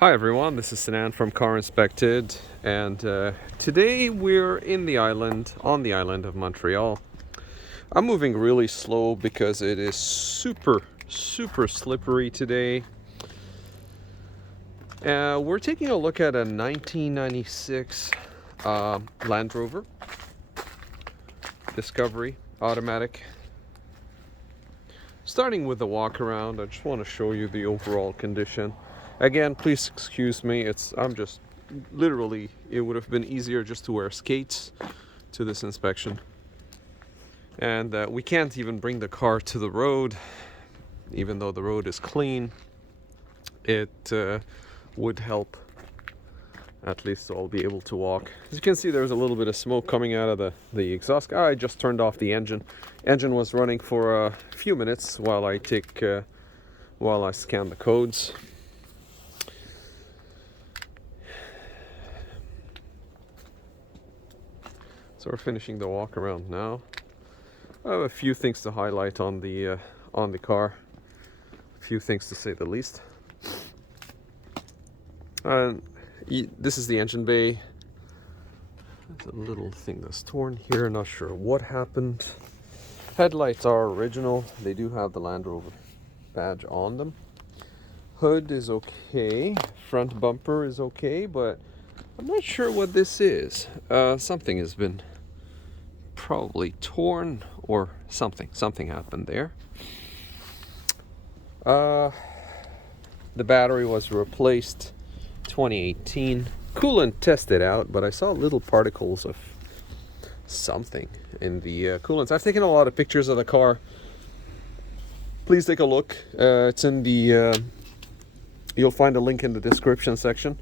Hi everyone, this is Sinan from Carinspected, and today we're on the island of Montreal. I'm moving really slow because it is super slippery today. We're taking a look at a 1996 Land Rover Discovery automatic. Starting with the walk around, I just want to show you the overall condition. Again, please excuse me, I'm just literally, it would have been easier just to wear skates to this inspection. And we can't even bring the car to the road, even though the road is clean. It would help, at least so I'll be able to walk. As you can see, there's a little bit of smoke coming out of the exhaust. I just turned off the engine. Engine was running for a few minutes while I scan the codes. So we're finishing the walk around now. I have a few things to highlight on the car. A few things to say the least. This is the engine bay. There's a little thing that's torn here. Not sure what happened. Headlights are original. They do have the Land Rover badge on them. Hood is okay. Front bumper is okay, but I'm not sure what this is. Something has been probably torn or something happened there. The battery was replaced 2018. Coolant tested out, but I saw little particles of something in the coolants. I've taken a lot of pictures of the car. Please take a look. It's in the you'll find a link in the description section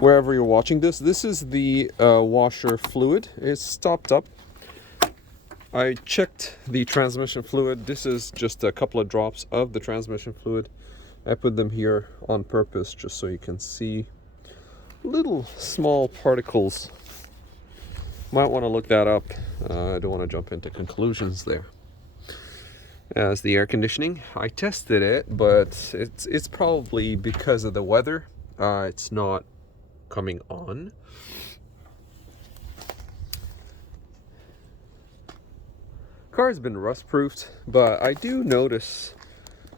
wherever you're watching this. This is the washer fluid. It's topped up. I checked the transmission fluid. This is just a couple of drops of the transmission fluid. I put them here on purpose just so you can see little small particles. Might want to look that up. I don't want to jump into conclusions there. As the air conditioning, I tested it, but it's probably because of the weather. It's not coming on. Car has been rust proofed, but I do notice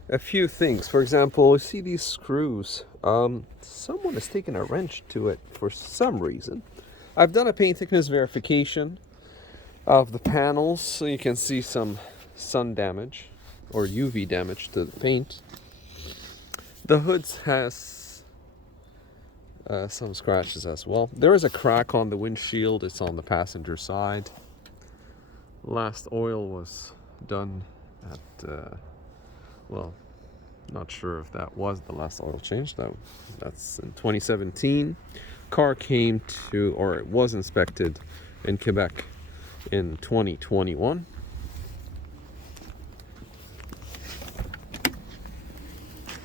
a few things. For example, you see these screws. Someone has taken a wrench to it for some reason. I've done a paint thickness verification of the panels, so you can see some sun damage or UV damage to the paint. The hood has some scratches as well. There is a crack on the windshield. It's on the passenger side. Last oil was done at well, not sure if that was the last oil change. That's in 2017. Car came to, or it was inspected in Quebec in 2021.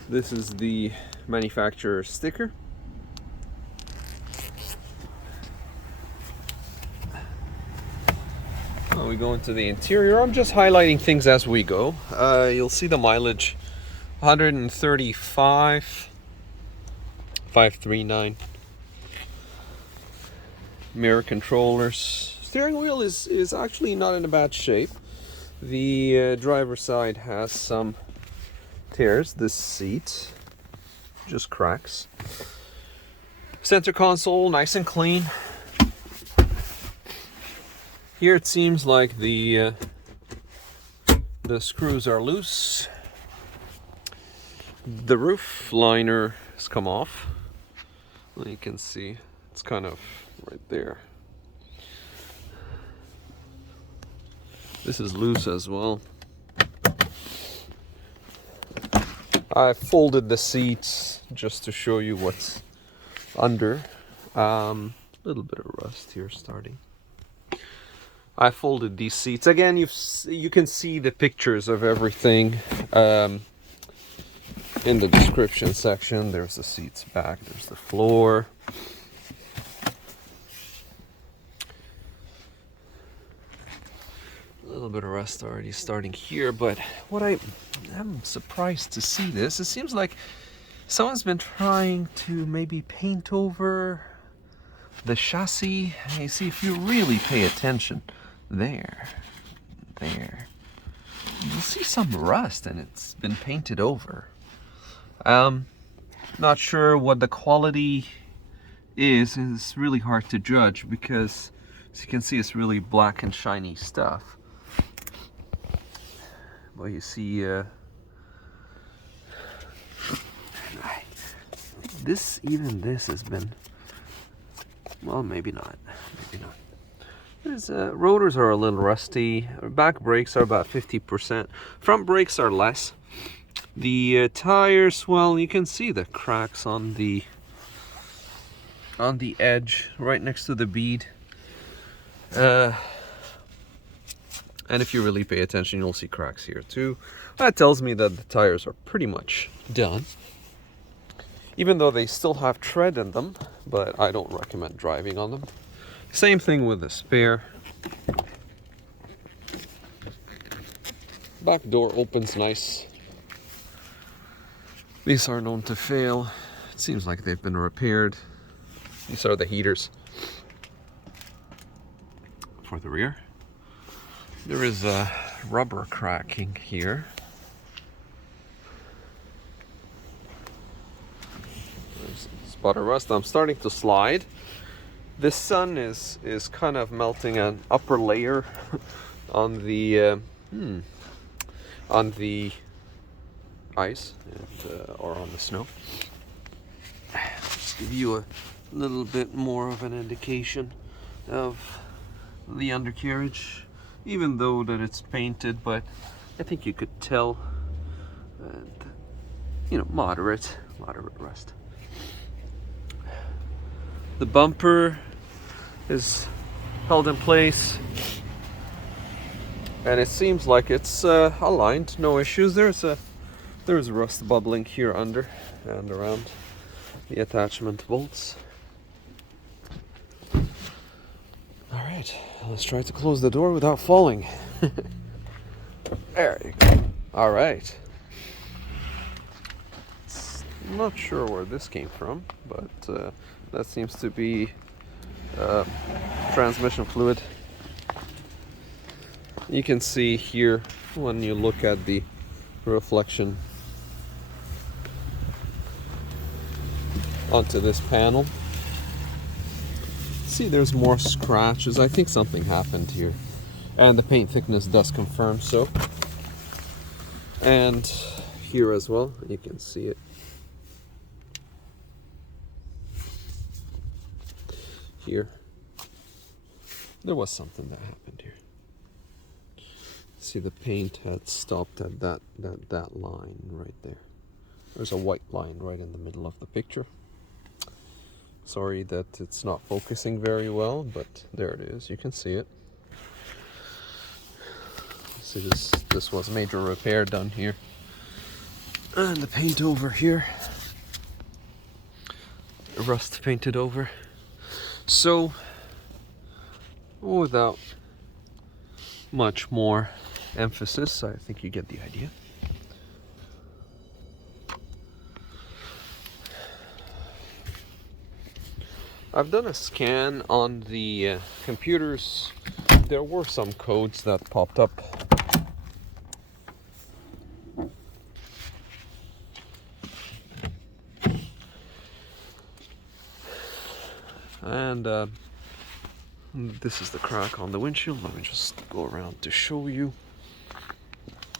This is the manufacturer's sticker. We go into the interior. I'm just highlighting things as we go. You'll see the mileage, 135,539. Mirror controllers. Steering wheel is actually not in a bad shape. The driver's side has some tears. This seat just cracks. Center console, nice and clean. Here it seems like the screws are loose. The roof liner has come off. Well, you can see it's kind of right there. This is loose as well. I folded the seats just to show you what's under. Little bit of rust here starting. I folded these seats. Again, you can see the pictures of everything in the description section. There's the seats back. There's the floor. A little bit of rust already starting here, but what I'm surprised to see this. It seems like Someone's been trying to maybe paint over the chassis. You see, if you really pay attention, there, you'll see some rust and it's been painted over. Not sure what the quality is. It's really hard to judge because, as you can see, it's really black and shiny stuff. Well, you see, even this has been, well, maybe not. There's, rotors are a little rusty. Back brakes are about 50%. Front brakes are less. The tires, well, you can see the cracks on the edge right next to the bead. And if you really pay attention, you'll see cracks here too. That tells me that the tires are pretty much done, even though they still have tread in them, but I don't recommend driving on them. Same thing with the spare. Back door opens nice. These are known to fail. It seems like they've been repaired. These are the heaters for the rear. There is a rubber cracking here. There's a spot of rust. I'm starting to slide. The sun is kind of melting an upper layer on the ice or on the snow. Let's give you a little bit more of an indication of the undercarriage, even though that it's painted, but I think you could tell, moderate rust. The bumper is held in place, and it seems like it's aligned, no issues. There's rust bubbling here under and around the attachment bolts. All right, let's try to close the door without falling. There you go. All right. I'm not sure where this came from, but that seems to be transmission fluid. You can see here when you look at the reflection onto this panel. See, there's more scratches. I think something happened here, and the paint thickness does confirm so. And here as well, you can see it. Here, there was something that happened here. See, the paint had stopped at that line right there. There's a white line right in the middle of the picture. Sorry that it's not focusing very well, but there it is. You can see it. See, this was major repair done here. And the paint over here, rust painted over. So, without much more emphasis, I think you get the idea. I've done a scan on the computers. There were some codes that popped up. And this is the crack on the windshield. Let me just go around to show you.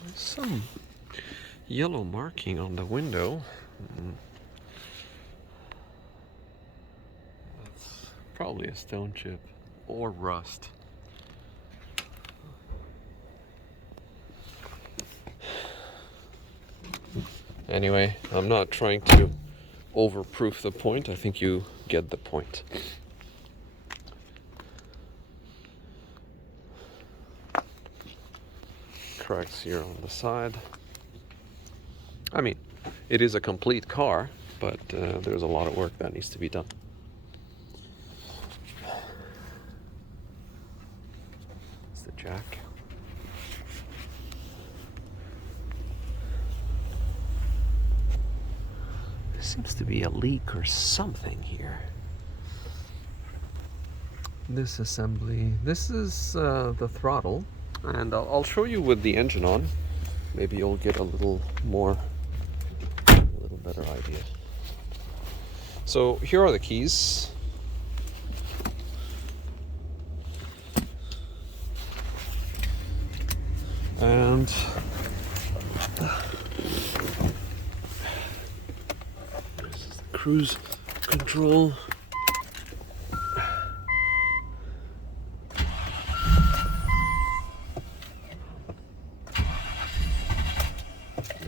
There's some yellow marking on the window. That's probably a stone chip or rust. Anyway, I'm not trying to overproof the point. I think you get the point. Cracks here on the side. I mean, it is a complete car, but there's a lot of work that needs to be done. It's the jack. seems to be a leak or something here. This assembly, this is the throttle, and I'll show you with the engine on. Maybe you'll get a little better idea. So here are the keys. And this is the cruise control.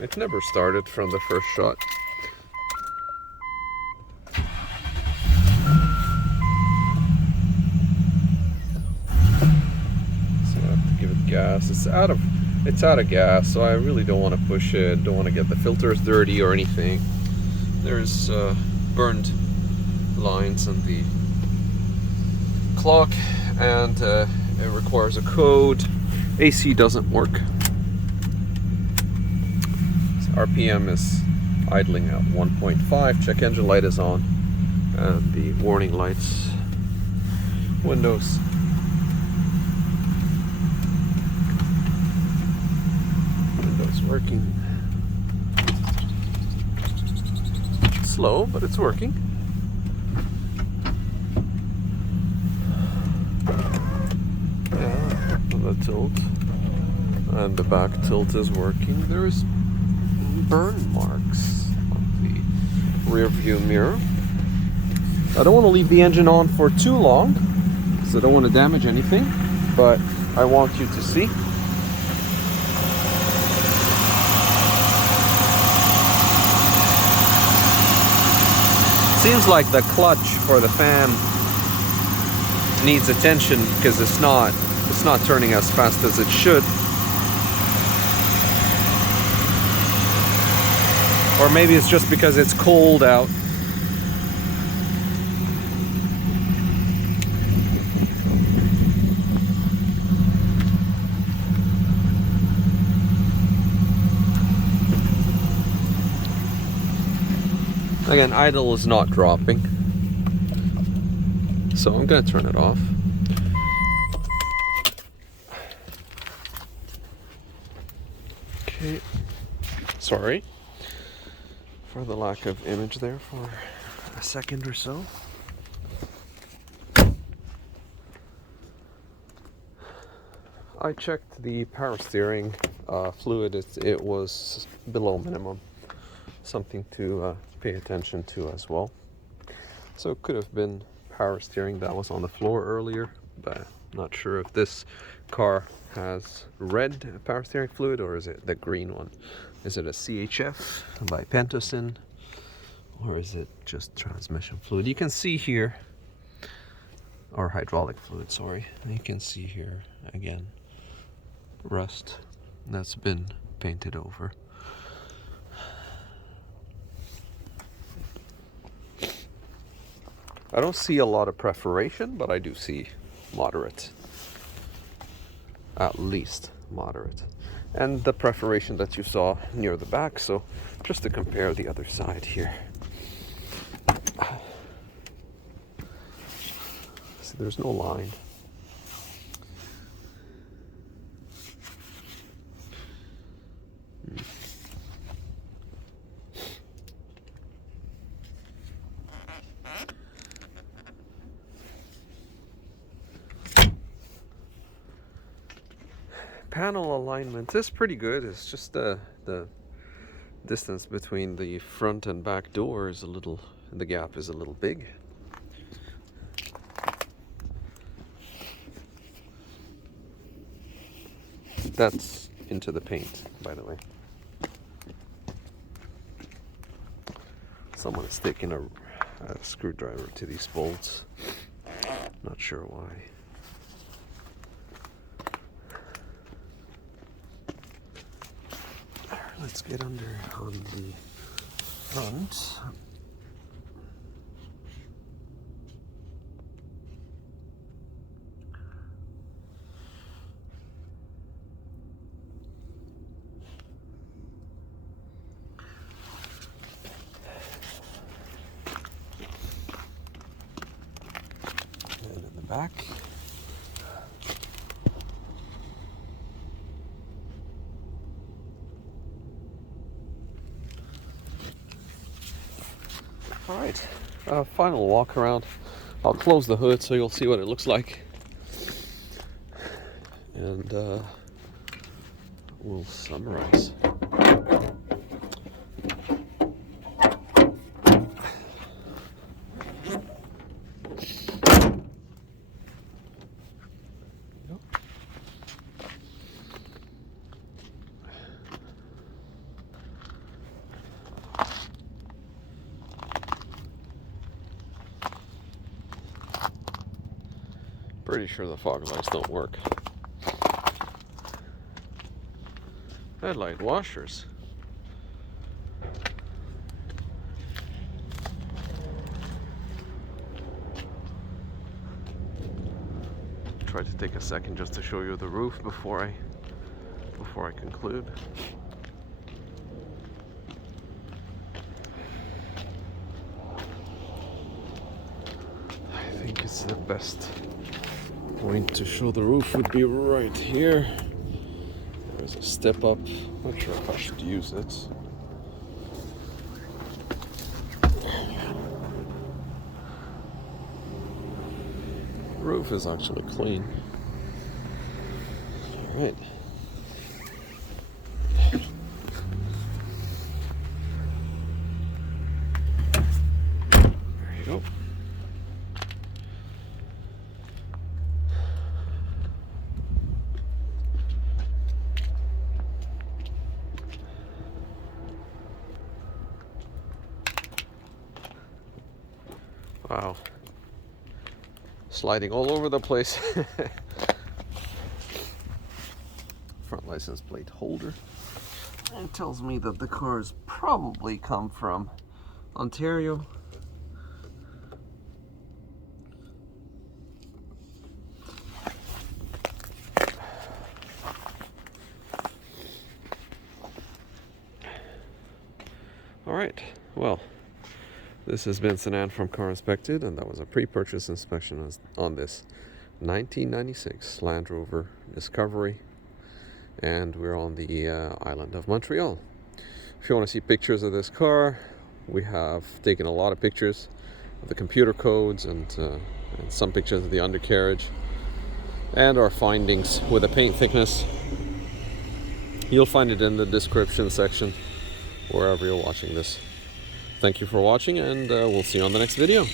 It never started from the first shot. So I have to give it gas. It's out of gas, so I really don't want to push it. Don't want to get the filters dirty or anything. There's burned lines on the clock, and it requires a code. AC doesn't work. RPM is idling at 1.5. Check engine light is on, and the warning lights, windows. Windows working. Slow, but it's working. Yeah, the tilt and the back tilt is working. There's burn marks on the rear view mirror. I don't want to leave the engine on for too long because I don't want to damage anything, but I want you to see. Seems like the clutch for the fan needs attention because it's not turning as fast as it should. Or maybe it's just because it's cold out. Again, idle is not dropping. So I'm going to turn it off. Okay. Sorry for the lack of image there for a second or so. I checked the power steering fluid. It was below minimum. Something to pay attention to as well. So it could have been power steering that was on the floor earlier, but I'm not sure if this car has red power steering fluid or is it the green one. Is it a CHF by Pentosin, or is it just transmission fluid? You can see here, or hydraulic fluid, sorry. You can see here again, rust that's been painted over. I don't see a lot of perforation, but I do see moderate. At least moderate. And the perforation that you saw near the back, so just to compare the other side here. See, there's no line. Panel alignment is pretty good. It's just the distance between the front and back door is the gap is a little big. That's into the paint, by the way. Someone is taking a screwdriver to these bolts. Not sure why. Let's get under on the front. back. All right, final walk around. I'll close the hood so you'll see what it looks like. And we'll summarize. Pretty sure the fog lights don't work. Headlight washers. Try to take a second just to show you the roof before I conclude. I think it's the best point to show the roof would be right here. There's a step up. Not sure if I should use it. The roof is actually clean. All right. There you go. Wow. Sliding all over the place. Front license plate holder. It tells me that the cars probably come from Ontario. All right, well, this has been Sinan from Car Inspected, and that was a pre-purchase inspection on this 1996 Land Rover Discovery, and we're on the island of Montreal. If you want to see pictures of this car, we have taken a lot of pictures of the computer codes and some pictures of the undercarriage and our findings with the paint thickness. You'll find it in the description section wherever you're watching this. Thank you for watching, and we'll see you on the next video.